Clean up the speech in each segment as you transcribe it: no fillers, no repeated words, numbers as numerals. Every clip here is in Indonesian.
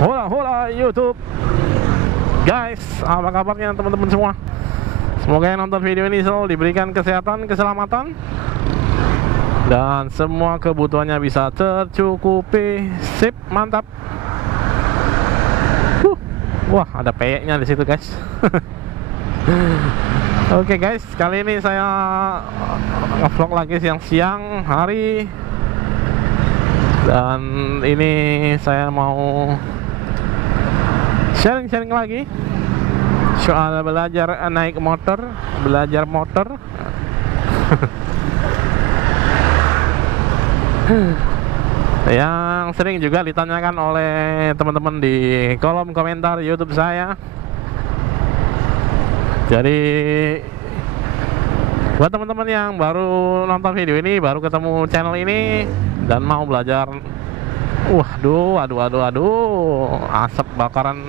Hola hola YouTube guys, apa kabarnya teman-teman semua? Semoga yang nonton video ini selalu diberikan kesehatan, keselamatan, dan semua kebutuhannya bisa tercukupi. Sip, mantap. Wah, ada peyeknya di situ guys. Oke guys, kali ini saya nge-vlog lagi siang-siang hari. Dan ini saya mau sharing-sharing lagi soal belajar naik motor, belajar motor. Yang sering juga ditanyakan oleh teman-teman di kolom komentar YouTube saya. Jadi buat teman-teman yang baru nonton video ini, baru ketemu channel ini dan mau belajar, aduh, asap bakaran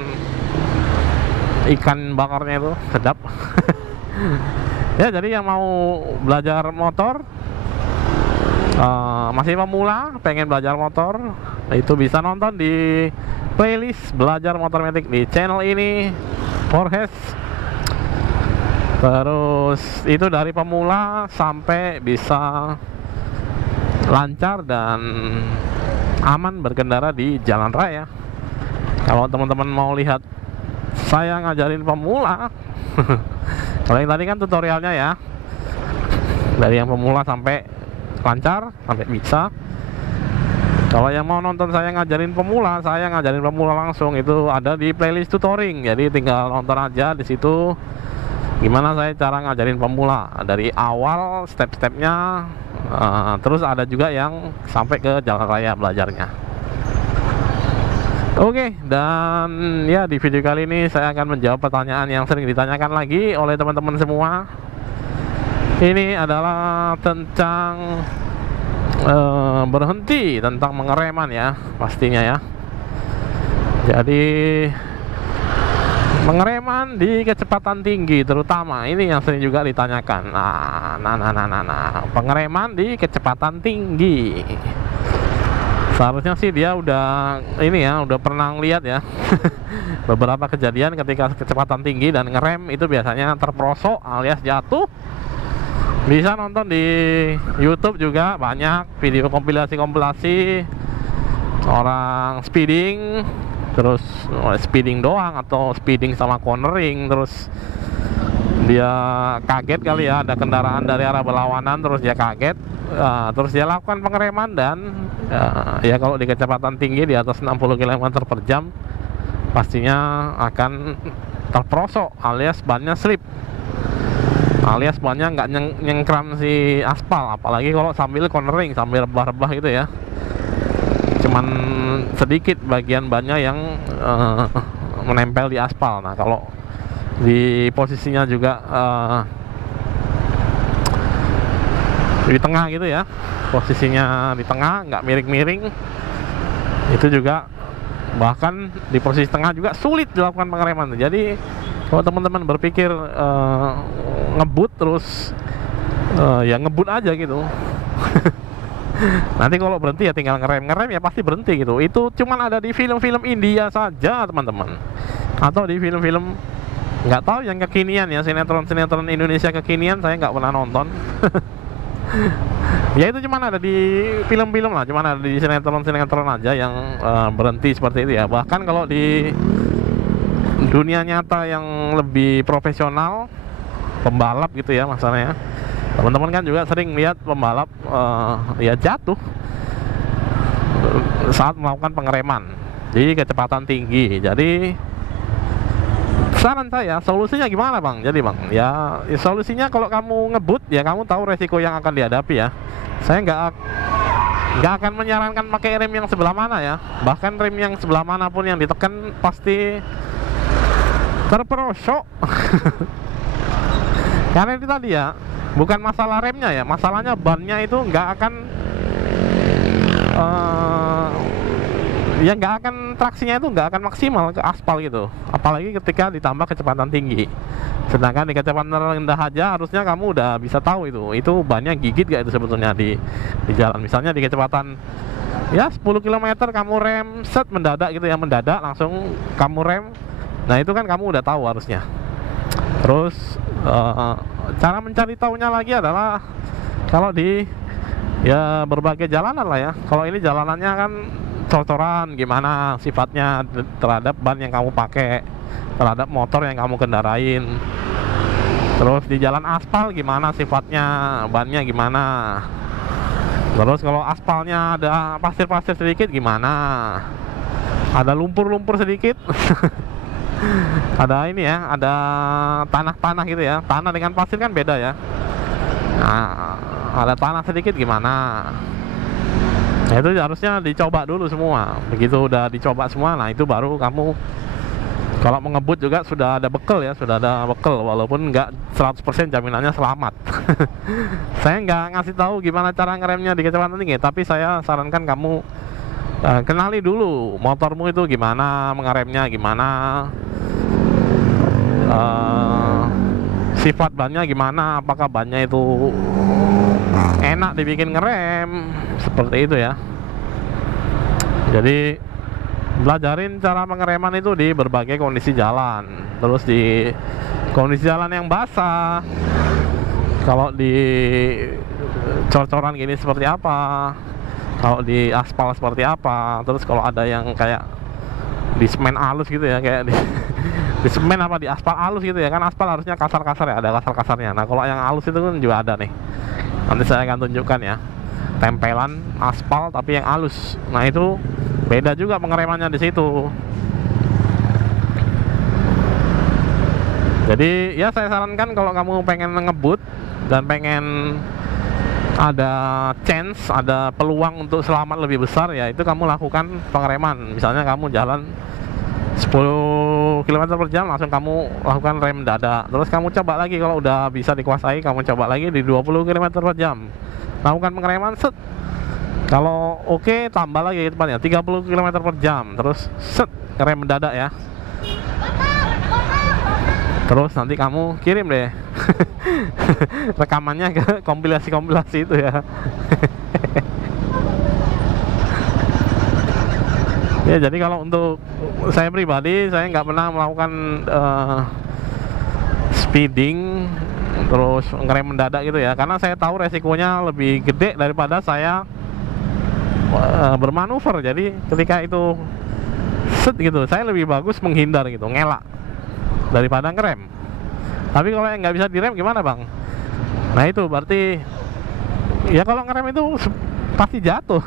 ikan bakarnya itu sedap. Ya, jadi yang mau belajar motor, masih pemula, pengen belajar motor, itu bisa nonton di playlist belajar motor metik di channel ini, Forhes. Terus itu dari pemula sampai bisa lancar dan aman berkendara di jalan raya. Kalau teman-teman mau lihat saya ngajarin pemula, kalau yang tadi kan tutorialnya ya, dari yang pemula sampai lancar, sampai bisa. Kalau yang mau nonton saya ngajarin pemula, saya ngajarin pemula langsung, itu ada di playlist tutoring. Jadi tinggal nonton aja di situ gimana saya cara ngajarin pemula dari awal step-stepnya. Terus ada juga yang sampai ke jalan raya belajarnya. Oke, dan ya di video kali ini saya akan menjawab pertanyaan yang sering ditanyakan lagi oleh teman-teman semua. Ini adalah tentang berhenti, tentang mengereman ya, pastinya ya. Jadi mengereman di kecepatan tinggi terutama, ini yang sering juga ditanyakan. Pengereman di kecepatan tinggi. Seharusnya sih dia udah ini ya, udah pernah lihat ya. Beberapa kejadian ketika kecepatan tinggi dan ngerem itu biasanya terperosok alias jatuh. Bisa nonton di YouTube juga, banyak video kompilasi-kompilasi orang speeding, terus speeding doang atau speeding sama cornering, terus dia kaget kali ya, ada kendaraan dari arah berlawanan, terus dia kaget, terus dia lakukan pengereman dan ya kalau di kecepatan tinggi di atas 60 km per jam pastinya akan terperosok alias bannya slip, alias bannya nggak nyengkram si aspal, apalagi kalau sambil cornering, sambil rebah-rebah gitu ya. Cuman sedikit bagian bannya yang menempel di aspal. Nah, kalau di posisinya juga di tengah gitu ya, posisinya di tengah, nggak miring-miring, itu juga bahkan di posisi tengah juga sulit dilakukan pengereman. Jadi kalau teman-teman berpikir ngebut terus, ya ngebut aja gitu. Nanti kalau berhenti ya tinggal ngerem ya pasti berhenti gitu. Itu cuman ada di film-film India saja teman-teman, atau di film-film nggak tahu yang kekinian ya, sinetron Indonesia kekinian saya nggak pernah nonton. Ya itu cuman ada di film-film lah, cuman ada di sinetron aja yang berhenti seperti itu ya. Bahkan kalau di dunia nyata yang lebih profesional, pembalap gitu ya masalahnya, teman-teman kan juga sering lihat pembalap ya jatuh saat melakukan pengereman di kecepatan tinggi. Jadi saran saya, solusinya gimana bang? Jadi bang, ya solusinya kalau kamu ngebut ya kamu tahu resiko yang akan dihadapi ya. Saya nggak akan menyarankan pakai rem yang sebelah mana ya. Bahkan rem yang sebelah manapun yang ditekan pasti terperosok. Karena itu tadi ya, bukan masalah remnya ya, masalahnya bannya itu nggak akan ya nggak akan, traksinya itu nggak akan maksimal ke aspal gitu, apalagi ketika ditambah kecepatan tinggi. Sedangkan di kecepatan rendah aja harusnya kamu udah bisa tahu itu bannya gigit gak itu sebetulnya di jalan. Misalnya di kecepatan ya 10 km kamu rem set mendadak gitu ya, mendadak langsung kamu rem. Nah itu kan kamu udah tahu harusnya. Terus cara mencari tahunya lagi adalah kalau di ya berbagai jalanan lah ya. Kalau ini jalanannya kan cor-coran, gimana sifatnya terhadap ban yang kamu pakai, terhadap motor yang kamu kendarain. Terus di jalan aspal gimana sifatnya, bannya gimana. Terus kalau aspalnya ada pasir-pasir sedikit gimana, ada lumpur-lumpur sedikit ada ini ya, ada tanah-tanah gitu ya. Tanah dengan pasir kan beda ya. Nah, ada tanah sedikit gimana. Nah itu harusnya dicoba dulu semua. Begitu udah dicoba semua, nah itu baru kamu kalau mengebut juga sudah ada bekal ya, sudah ada bekal. Walaupun nggak 100% jaminannya selamat. Saya nggak ngasih tahu gimana cara ngeremnya di kecepatan tinggi, tapi saya sarankan kamu kenali dulu motormu itu gimana, mengeremnya gimana, sifat bannya gimana, apakah bannya itu enak dibikin ngerem, seperti itu ya. Jadi belajarin cara pengereman itu di berbagai kondisi jalan. Terus di kondisi jalan yang basah, kalau di cor-coran gini seperti apa, kalau di aspal seperti apa. Terus kalau ada yang kayak di semen halus gitu ya, kayak di semen apa di aspal halus gitu ya, kan aspal harusnya kasar-kasar ya, ada kasar-kasarnya. Nah kalau yang halus itu kan juga ada nih, nanti saya akan tunjukkan ya, tempelan aspal tapi yang halus. Nah itu beda juga pengeremannya di situ. Jadi ya saya sarankan kalau kamu pengen ngebut dan pengen ada chance, ada peluang untuk selamat lebih besar, ya itu kamu lakukan pengereman. Misalnya kamu jalan 10 km per jam, langsung kamu lakukan rem mendadak. Terus kamu coba lagi, kalau udah bisa dikuasai, kamu coba lagi di 20 km per jam, lakukan pengereman set. Kalau oke, tambah lagi depannya 30 km per jam, terus set rem mendadak ya. Terus nanti kamu kirim deh rekamannya ke kompilasi-kompilasi itu ya. Ya jadi kalau untuk saya pribadi, saya nggak pernah melakukan speeding terus ngerem mendadak gitu ya, karena saya tahu resikonya lebih gede daripada saya bermanuver. Jadi ketika itu set gitu, saya lebih bagus menghindar gitu, ngelak daripada ngerem. Tapi kalau yang nggak bisa direm gimana bang? Nah itu berarti ya kalau ngerem itu pasti jatuh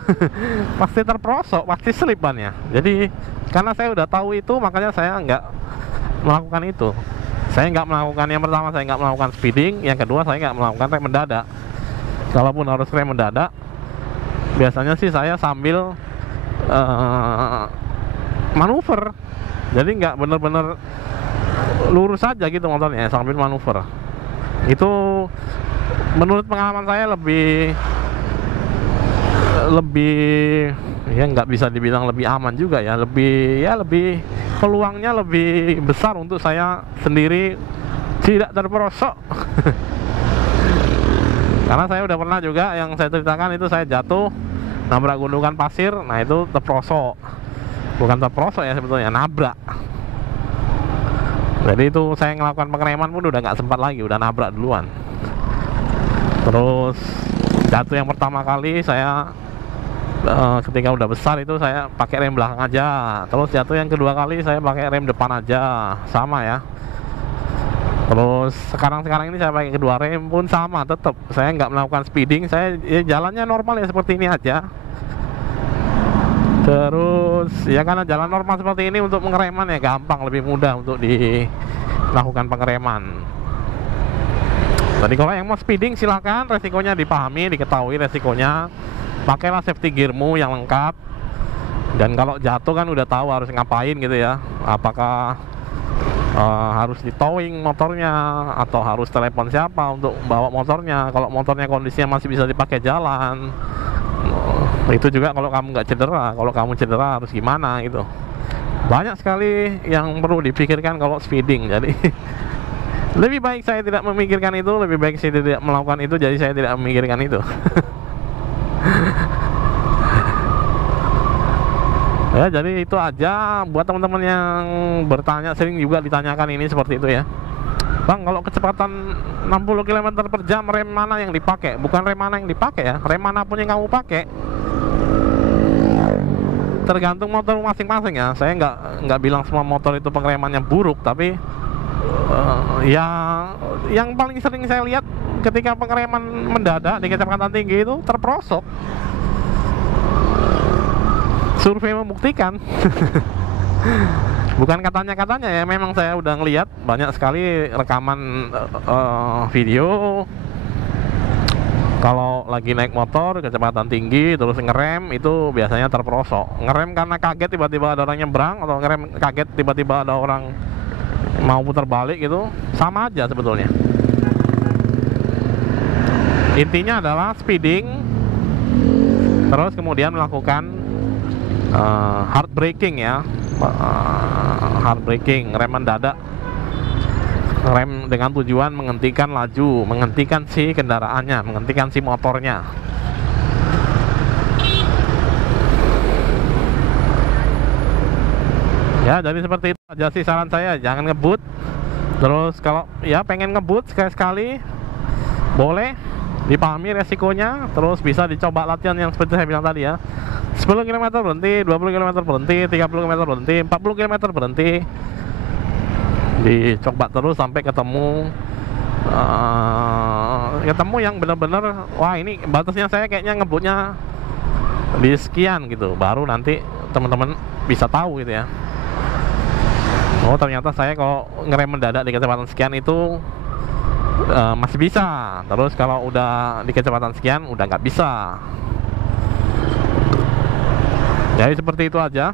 pasti terperosok, pasti slip bannya. Jadi karena saya udah tahu itu, makanya saya nggak melakukan itu. Saya nggak melakukan, yang pertama saya nggak melakukan speeding, yang kedua saya nggak melakukan rem mendadak. Kalaupun harus rem mendadak, biasanya sih saya sambil manuver. Jadi nggak bener-bener lurus saja gitu motornya, sambil manuver. Itu menurut pengalaman saya lebih ya nggak bisa dibilang lebih aman juga ya, lebih peluangnya lebih besar untuk saya sendiri tidak terperosok. Karena saya udah pernah juga, yang saya ceritakan itu saya jatuh nabrak gundukan pasir. Nah itu terperosok, bukan terperosok ya sebetulnya, nabrak. Jadi itu saya ngelakukan pengereman pun udah nggak sempat lagi, udah nabrak duluan. Terus jatuh yang pertama kali saya ketika udah besar itu saya pakai rem belakang aja. Terus jatuh yang kedua kali saya pakai rem depan aja, sama ya. Terus sekarang ini saya pakai kedua rem pun sama, tetap saya nggak melakukan speeding, saya ya, jalannya normal ya seperti ini aja. Terus ya karena jalan normal seperti ini, untuk pengereman ya gampang, lebih mudah untuk dilakukan pengereman. Jadi kalau yang mau speeding silahkan, resikonya dipahami, diketahui resikonya, pakailah safety gearmu yang lengkap. Dan kalau jatuh kan udah tahu harus ngapain gitu ya, apakah harus di towing motornya atau harus telepon siapa untuk bawa motornya. Kalau motornya kondisinya masih bisa dipakai jalan, itu juga kalau kamu nggak cedera. Kalau kamu cedera harus gimana gitu. Banyak sekali yang perlu dipikirkan kalau speeding. Jadi lebih baik saya tidak memikirkan itu, lebih baik saya tidak melakukan itu. Jadi saya tidak memikirkan itu. Ya, jadi itu aja buat teman-teman yang bertanya, sering juga ditanyakan ini seperti itu ya. Bang, kalau kecepatan 60 km per jam rem mana yang dipakai? Bukan rem mana yang dipakai ya, rem manapun yang kamu pakai tergantung motor masing-masing ya. Saya nggak bilang semua motor itu pengeremannya buruk, tapi ya yang paling sering saya lihat ketika pengereman mendadak di kecepatan tinggi itu terperosok. Survei membuktikan. Bukan katanya ya, memang saya udah ngelihat banyak sekali rekaman video kalau lagi naik motor kecepatan tinggi terus ngerem itu biasanya terperosok. Ngerem karena kaget tiba-tiba ada orang nyebrang, atau ngerem kaget tiba-tiba ada orang mau putar balik, gitu sama aja sebetulnya. Intinya adalah speeding terus kemudian melakukan hard braking ya, hard braking, rem mendadak, rem dengan tujuan menghentikan laju, menghentikan si kendaraannya, menghentikan si motornya. Ya, jadi seperti itu aja sih saran saya, jangan ngebut. Terus kalau ya pengen ngebut sekali-sekali boleh, dipahami resikonya, terus bisa dicoba latihan yang seperti saya bilang tadi ya. 10 km berhenti, 20 km berhenti, 30 km berhenti, 40 km berhenti. Dicoba terus sampai ketemu yang benar-benar, wah ini batasnya saya kayaknya ngebutnya di sekian gitu, baru nanti teman-teman bisa tahu gitu ya. Oh, ternyata saya kalau ngerem mendadak di kecepatan sekian itu masih bisa, terus kalau udah di kecepatan sekian udah nggak bisa. Jadi seperti itu aja.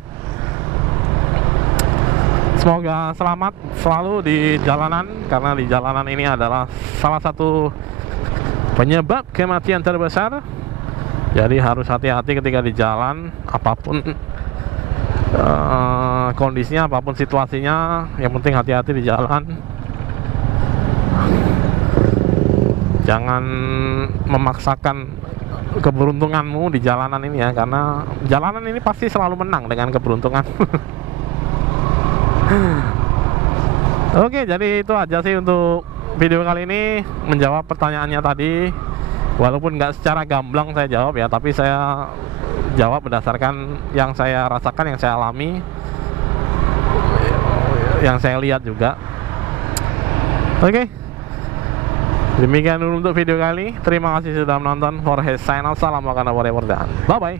Semoga selamat selalu di jalanan, karena di jalanan ini adalah salah satu penyebab kematian terbesar. Jadi harus hati-hati ketika di jalan, apapun kondisinya, apapun situasinya, yang penting hati-hati di jalan. Jangan memaksakan keberuntunganmu di jalanan ini ya, karena jalanan ini pasti selalu menang dengan keberuntungan. Oke, jadi itu aja sih untuk video kali ini, menjawab pertanyaannya tadi. Walaupun nggak secara gamblang saya jawab ya, tapi saya jawab berdasarkan yang saya rasakan, yang saya alami, yang saya lihat juga. Oke, demikian dulu untuk video kali. Terima kasih sudah menonton. Jorge sign out. Salam makan, bye bye.